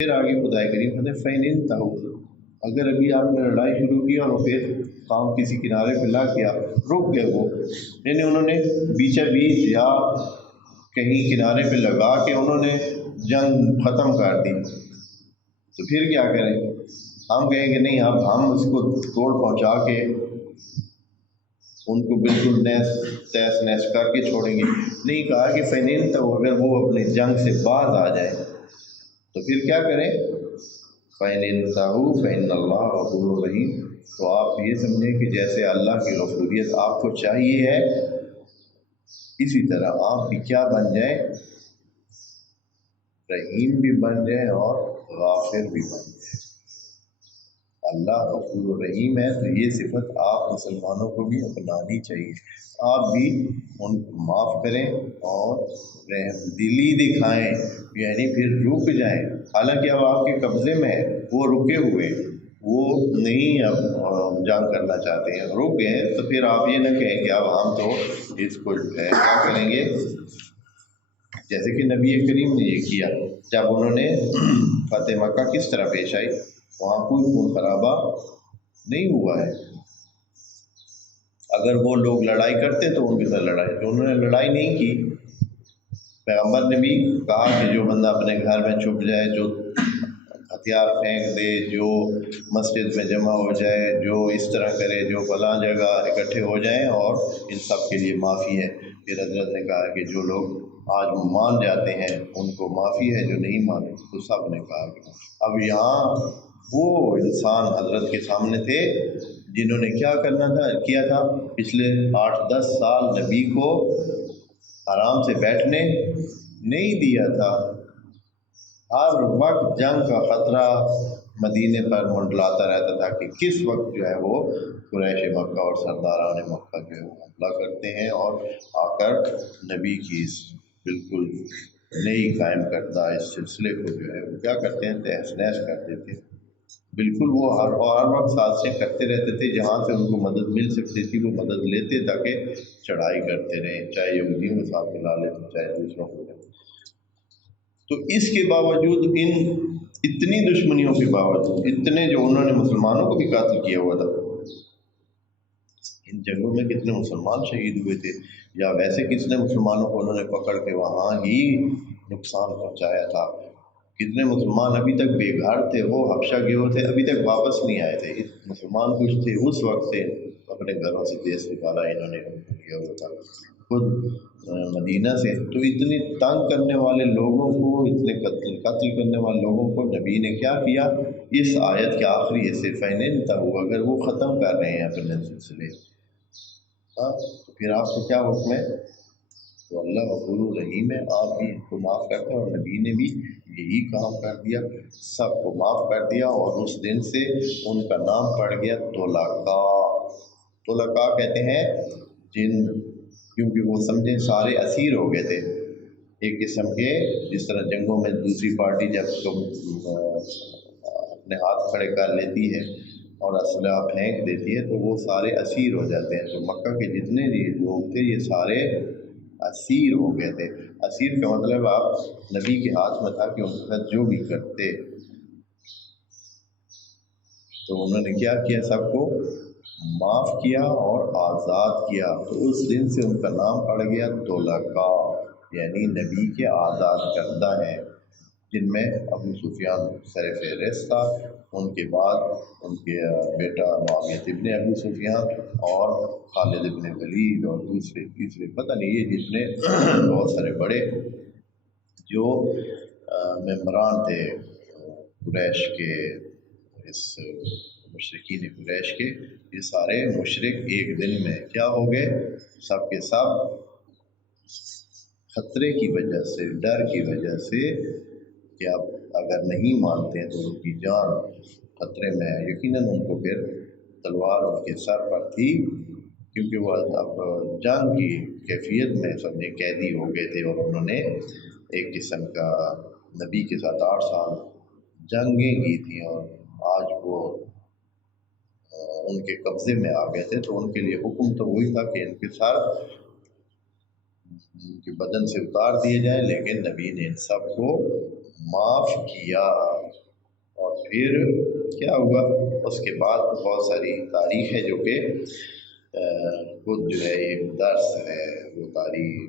پھر آگے خدا کریم کہتے ہیں فَإِنِ انْتَهُوا، اگر ابھی آپ نے لڑائی شروع کی اور پھر کام کسی کنارے پہ لا کیا، رک گئے وہ، یعنی انہوں نے بیچا بیچ یا کہیں کنارے پہ لگا کے انہوں نے جنگ ختم کر دی، تو پھر کیا کریں؟ ہم کہیں کہ نہیں، اب ہم اس کو توڑ پہنچا کے ان کو بالکل تیس نیس کر کے چھوڑیں گے. نہیں، کہا کہ فَإِنِ تو اگر وہ اپنی جنگ سے باز آ جائے تو پھر کیا کریں؟ فَإِنِ انْتَهُوا فَإِنَّ اللَّهَ غَفُورٌ رَحِيمٌ. تو آپ یہ سمجھیں کہ جیسے اللہ کی غفوریت آپ کو چاہیے ہے، اسی طرح آپ بھی کیا بن جائیں؟ رحیم بھی بن جائیں اور غافر بھی بن جائیں. اللہ غفور الرحیم ہے، تو یہ صفت آپ مسلمانوں کو بھی اپنانی چاہیے. آپ بھی ان کو معاف کریں اور رحم دلی دکھائیں، یعنی پھر رک جائیں. حالانکہ اب آپ کے قبضے میں ہے، وہ رکے ہوئے، وہ نہیں اب جنگ کرنا چاہتے ہیں، رک گئے ہیں. تو پھر آپ یہ نہ کہیں کہ اب ہم تو اس کو کیا کریں گے، جیسے کہ نبی کریم نے یہ کیا جب انہوں نے فتح مکہ کس طرح پیش آئی، وہاں کوئی خون خرابہ نہیں ہوا ہے. اگر وہ لوگ لڑائی کرتے تو ان کے ساتھ لڑائی، تو انہوں نے لڑائی نہیں کی. پیغمبر نے بھی کہا کہ جو بندہ اپنے گھر میں چھپ جائے، جو ہتھیار پھینک دے، جو مسجد میں جمع ہو جائے، جو اس طرح کرے، جو فلاں جگہ اکٹھے ہو جائیں، اور ان سب کے لیے معافی ہے. پھر حضرت نے کہا کہ جو لوگ آج مان جاتے ہیں ان کو معافی ہے، جو نہیں مانے تو سب نے کہا کہ اب یہاں وہ انسان حضرت کے سامنے تھے جنہوں نے کیا کیا تھا، پچھلے 8-10 سال نبی کو آرام سے بیٹھنے نہیں دیا تھا. ہر وقت جنگ کا خطرہ مدینے پر منڈلاتا رہتا تھا کہ کس وقت جو ہے وہ قریش مکہ اور سرداران مکہ جو ہے وہ حملہ کرتے ہیں اور آ کر نبی کی اس بالکل نئی قائم کردہ اس سلسلے کو جو ہے وہ کیا کرتے ہیں، تہس نہس کر دیتے ہیں. بالکل وہ ہر وقت سازشیں کرتے رہتے تھے، جہاں سے ان کو مدد مل سکتی تھی وہ مدد لیتے تاکہ چڑھائی کرتے رہیں، چاہے یہودیوں کو ساتھ ملا لیتے چاہے دوسروں کو. تو اس کے باوجود اتنی دشمنیوں کے باوجود، اتنے جو انہوں نے مسلمانوں کو بھی قتل کیا ہوا تھا، ان جنگوں میں کتنے مسلمان شہید ہوئے تھے، یا ویسے کتنے مسلمانوں کو انہوں نے پکڑ کے وہاں ہی نقصان پہنچایا تھا. کتنے مسلمان ابھی تک بے گھر تھے، وہ حبشہ گئے ہوئے تھے، ابھی تک واپس نہیں آئے تھے. مسلمان کچھ تھے اس وقت سے اپنے گھروں سے دیس نکالا انہوں نے کیا ہوا تھا خود مدینہ سے. تو اتنے تنگ کرنے والے لوگوں کو، اتنے قتل کرنے والے لوگوں کو نبی نے کیا کیا، اس آیت کے آخری حصے فَإِنِ انْتَهُوا، اگر وہ ختم کر رہے ہیں اپنے سلسلے، تو پھر آپ کو کیا حکم ہے؟ تو اللہ غفور الرحیم ہے، آپ بھی ان کو معاف کرتے ہیں. اور نبی نے بھی یہی کام کر دیا، سب کو معاف کر دیا. اور اس دن سے ان کا نام پڑ گیا طلقاء کہتے ہیں جن، کیونکہ وہ سمجھیں سارے اسیر ہو گئے تھے ایک قسم کے. جس طرح جنگوں میں دوسری پارٹی جب اپنے ہاتھ کھڑے کر لیتی ہے اور اسلحہ پھینک دیتی ہے تو وہ سارے اسیر ہو جاتے ہیں. تو مکہ کے جتنے بھی لوگ تھے یہ سارے اسیر ہو گئے تھے. اسیر کا مطلب آپ نبی کے ہاتھ میں تھا کہ ان کے ساتھ جو بھی کرتے. تو انہوں نے کیا کیا، سب کو معاف کیا اور آزاد کیا. تو اس دن سے ان کا نام پڑ گیا طلقاء، یعنی نبی کے آزاد کردہ ہیں، جن میں ابو سفیان سر فہرست تھا. ان کے بعد ان کے بیٹا معاویہ ابن ابو سفیان اور خالد ابن ولید اور دوسرے تیسرے پتہ نہیں، یہ جتنے بہت سارے بڑے جو ممبران تھے قریش کے، اس مشرکین قریش کے، یہ سارے مشرک ایک دن میں کیا ہو گئے، سب کے سب خطرے کی وجہ سے، ڈر کی وجہ سے کہ اب اگر نہیں مانتے ہیں تو ان کی جان خطرے میں ہے. یقیناً ان کو پھر تلوار ان کے سر پر تھی، کیونکہ وہ اب جنگ کی کیفیت میں سمجھے قیدی ہو گئے تھے، اور انہوں نے ایک قسم کا نبی کے ساتھ 8 سال جنگیں کی تھیں، اور آج وہ ان کے قبضے میں آ گئے تھے. تو ان کے لیے حکم تو وہی تھا کہ ان کے سر ان کے بدن سے اتار دیے جائیں، لیکن نبی نے ان سب کو معاف کیا، اور پھر کیا ہوا؟ اس کے بعد بہت ساری تاریخ ہے جو کہ خود جو ہے ایک درس ہے، وہ تاریخ